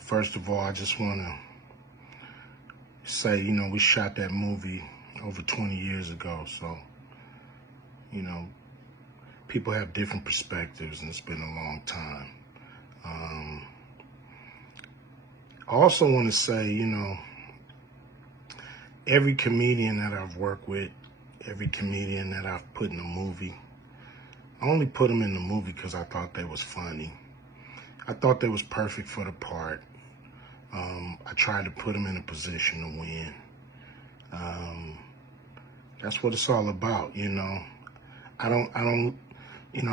First of all, I just want to say, we shot that movie over 20 years ago. So, people have different perspectives, and it's been a long time. I also want to say, every comedian that I've worked with, every comedian that I've put in a movie, I only put them in the movie because I thought they was funny. I thought they was perfect for the part. I tried to put them in a position to win. That's what it's all about, I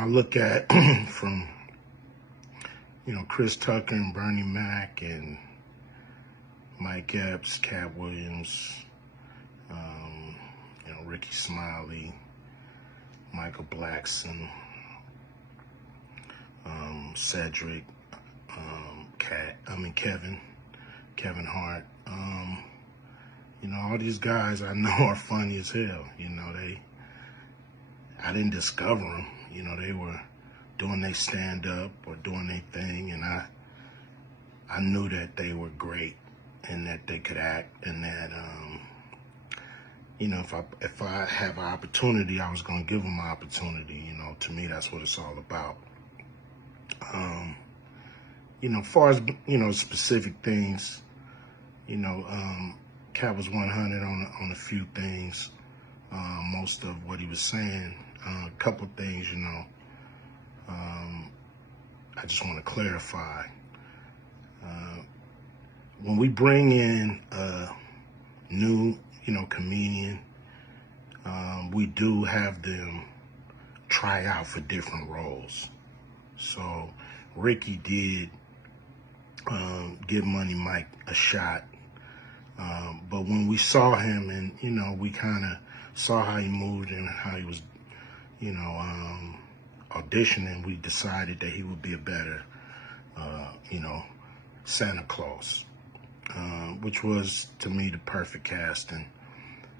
look at from, Chris Tucker and Bernie Mac and Mike Epps, Katt Williams, Ricky Smiley, Michael Blackson, Cedric, Kevin Hart. All these guys I know are funny as hell. I didn't discover them. They were doing their stand-up or doing their thing, and I knew that they were great and that they could act, and that if I have an opportunity, I was gonna give them an opportunity. To me, that's what it's all about. As far as specific things, Katt was 100 on a few things. Most of what he was saying, a couple things, I just want to clarify. When we bring in a new, comedian, we do have them try out for different roles. So Ricky did give Money Mike a shot. But when we saw him and, we kind of saw how he moved and how he was, auditioning, we decided that he would be a better, Santa Claus, which was, to me, the perfect casting.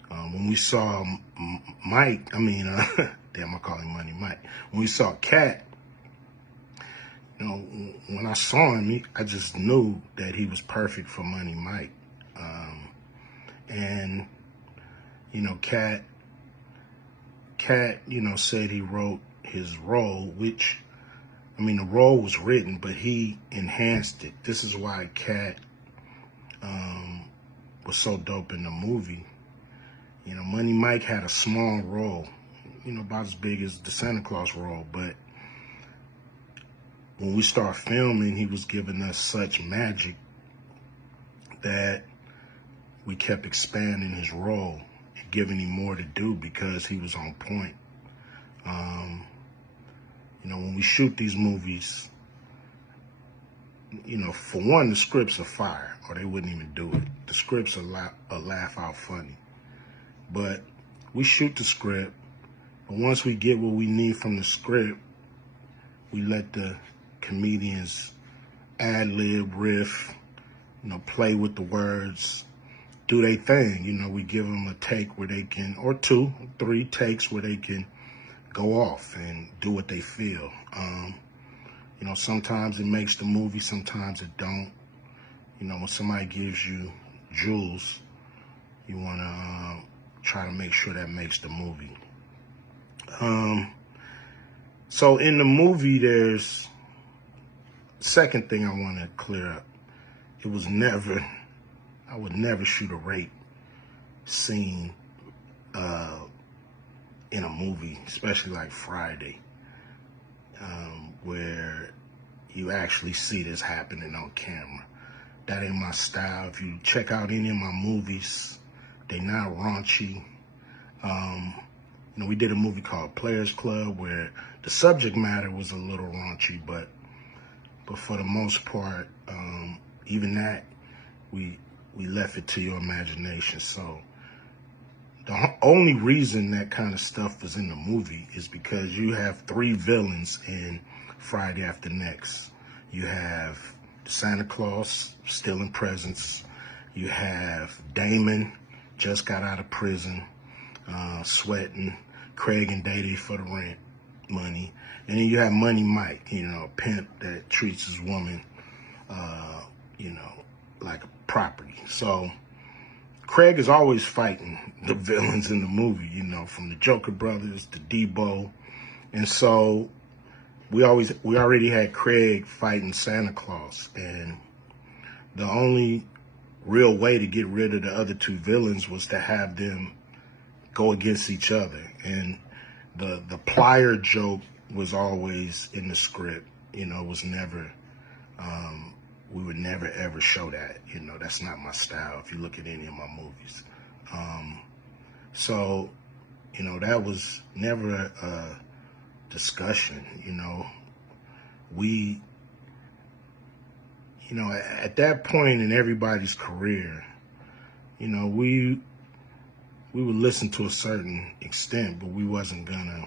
When we saw Mike, damn, I call him Money Mike. When we saw Katt, when I saw him, I just knew that he was perfect for Money Mike. And, Katt, said he wrote his role, which, the role was written, but he enhanced it. This is why Katt was so dope in the movie. Money Mike had a small role, about as big as the Santa Claus role, but when we start filming, he was giving us such magic that we kept expanding his role and giving him more to do because he was on point. When we shoot these movies, for one, the scripts are fire, or they wouldn't even do it. The scripts are laugh out funny. But we shoot the script, but once we get what we need from the script, we let the comedians ad-lib, riff, play with the words, do their thing. We give them a take where they can, or 2, 3 takes where they can go off and do what they feel. Sometimes it makes the movie, sometimes it don't. When somebody gives you jewels, you want to try to make sure that makes the movie. So in the movie, there's second thing I want to clear up. I would never shoot a rape scene in a movie, especially like Friday, where you actually see this happening on camera. That ain't my style. If you check out any of my movies, they not raunchy. We did a movie called Players Club where the subject matter was a little raunchy, but for the most part, even that, we left it to your imagination. So the only reason that kind of stuff was in the movie is because you have 3 villains in Friday After Next. You have Santa Claus stealing presents. You have Damon, just got out of prison, sweating. Craig and Day for the rent money. And then you have Money Mike, a pimp that treats his woman you know, like a property. So Craig is always fighting the villains in the movie, you know, from the Joker brothers to Debo. And so we already had Craig fighting Santa Claus. And the only real way to get rid of the other two villains was to have them go against each other. And the plier joke was always in the script. You know, it was never, we would never ever show that. You know, that's not my style if you look at any of my movies. So, you know, that was never a discussion. You know, you know, at that point in everybody's career, you know, we would listen to a certain extent, but we wasn't gonna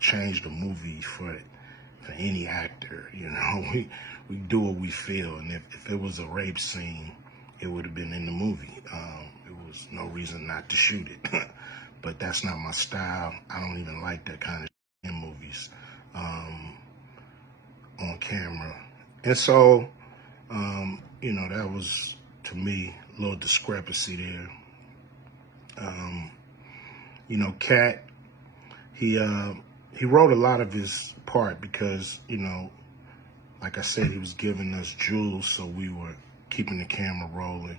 change the movie for any actor. You know, we do what we feel, and if it was a rape scene, it would have been in the movie. There was no reason not to shoot it. But that's not my style. I don't even like that kind of in movies on camera. And so, you know, that was, to me, a little discrepancy there. You know, Katt, he wrote a lot of his part because, you know, like I said, he was giving us jewels, so we were keeping the camera rolling.